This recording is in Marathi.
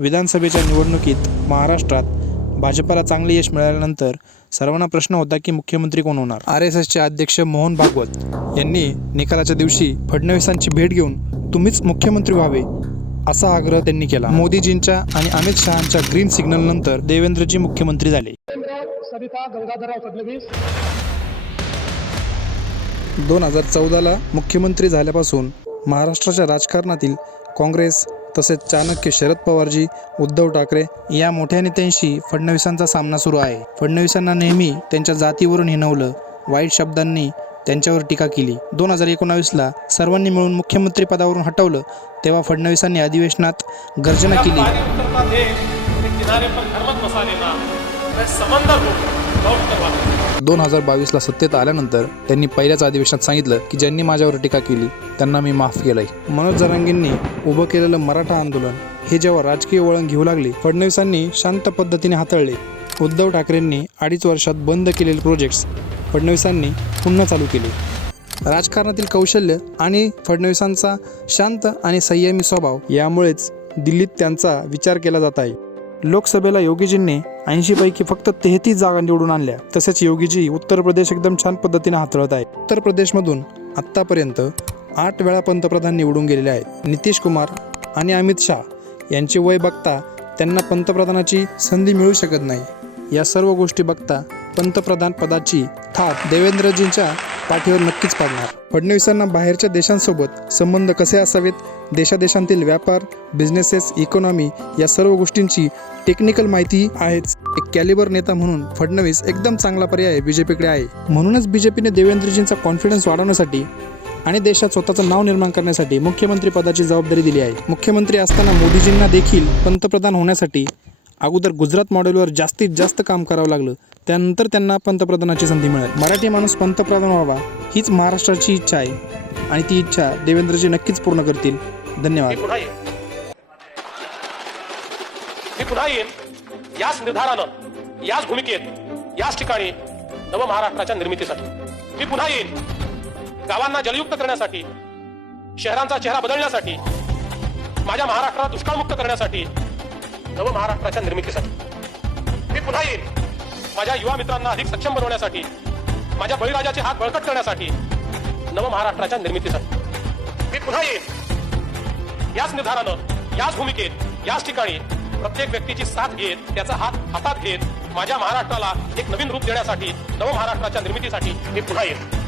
विधानसभेच्या निवडणुकीत महाराष्ट्रात भाजपला चांगले यश मिळाल्यानंतर सर्वांना प्रश्न होता की मुख्यमंत्री कोण होणार? आर एस एसचे अध्यक्ष मोहन भागवत यांनी निकालाच्या दिवशी फडणवीसांची भेट घेऊन तुम्हीच मुख्यमंत्री व्हावे असा आग्रह त्यांनी केला. मोदीजींच्या आणि अमित शहांच्या ग्रीन सिग्नल नंतर देवेंद्रजी मुख्यमंत्री झाले. दोन हजार चौदाला मुख्यमंत्री झाल्यापासून महाराष्ट्राच्या राजकारणातील काँग्रेस तसेच चाणक्य शरद पवारजी उद्धव ठाकरे या मोठ्या नेत्यांशी फडणवीसांचा सामना सुरू आहे. फडणवीसांना नेहमी त्यांच्या जातीवरून हिणवलं वाईट शब्दांनी त्यांच्यावर टीका केली. दोन हजार एकोणावीसला सर्वांनी मिळून मुख्यमंत्री पदावरून हटवलं तेव्हा फडणवीसांनी अधिवेशनात गर्जना केली. दोन हजार बावीसला सत्तेत आल्यानंतर त्यांनी पहिल्याच अधिवेशनात सांगितलं की ज्यांनी माझ्यावर टीका केली त्यांना मी माफ केलंय. मनोज जरांगींनी उभं केलेलं मराठा आंदोलन हे जेव्हा राजकीय वळण घेऊ लागले फडणवीसांनी शांत पद्धतीने हाताळले. उद्धव ठाकरेंनी अडीच वर्षात बंद केलेले प्रोजेक्ट्स फडणवीसांनी पुन्हा चालू केले. राजकारणातील कौशल्य आणि फडणवीसांचा शांत आणि संयमी स्वभाव यामुळेच दिल्लीत त्यांचा विचार केला जात आहे. लोकसभेला योगीजींनी ऐंशीपैकी फक्त तेहतीस जागा निवडून आणल्या. तसेच योगीजी उत्तर प्रदेश एकदम छान पद्धतीने हाताळत आहे उत्तर प्रदेशमधून आत्तापर्यंत आठ वेळा पंतप्रधान निवडून गेलेले आहेत. नितीश कुमार आणि अमित शहा यांचे वय बघता त्यांना पंतप्रधानाची संधी मिळू शकत नाही. या सर्व गोष्टी बघता पंतप्रधान पदाची थाप देवेंद्रजींच्या पाठीवर नक्कीच पाडणार. फडणवीसांना बाहेरच्या देशांसोबत संबंध कसे असावेत? देशादेशांतील व्यापार बिझनेसेस इकॉनॉमी या सर्व गोष्टींची टेक्निकल माहिती आहेच एक कॅलिबर नेता म्हणून फडणवीस एकदम चांगला पर्याय बीजेपीकडे आहे. म्हणूनच बीजेपीने देवेंद्रजींचा कॉन्फिडन्स वाढवण्यासाठी आणि देशात स्वतःचं नाव निर्माण करण्यासाठी मुख्यमंत्री पदाची जबाबदारी दिली आहे. मुख्यमंत्री असताना मोदीजींना देखील पंतप्रधान होण्यासाठी अगोदर गुजरात मॉडेलवर जास्तीत जास्त काम करावं लागलं. त्यानंतर त्यांना पंतप्रधानाची संधी मिळाली. मराठी माणूस पंतप्रधान व्हावा हीच महाराष्ट्राची इच्छा आहे. आणि ती इच्छा देवेंद्रजी नक्कीच पूर्ण करतील. धन्यवाद. मी पुन्हा मी पुन्हा येईन. याच निर्धारानं याच भूमिकेत याच ठिकाणी नव महाराष्ट्राच्या निर्मितीसाठी. मी पुन्हा येईन. गावांना जलयुक्त करण्यासाठी शहरांचा चेहरा बदलण्यासाठी माझ्या महाराष्ट्राला दुष्काळमुक्त करण्यासाठी नव महाराष्ट्राच्या निर्मितीसाठी. मी पुन्हा येईन. माझ्या युवा मित्रांना अधिक सक्षम बनवण्यासाठी माझ्या बळीराजाचे हात बळकट करण्यासाठी नव महाराष्ट्राच्या निर्मितीसाठी. मी पुन्हा येईन. याच निर्धारानं याच भूमिकेत याच ठिकाणी प्रत्येक व्यक्तीची साथ घेत त्याचा हात हातात घेत माझ्या महाराष्ट्राला एक नवीन रूप देण्यासाठी नव महाराष्ट्राच्या निर्मितीसाठी मी पुन्हा येईन.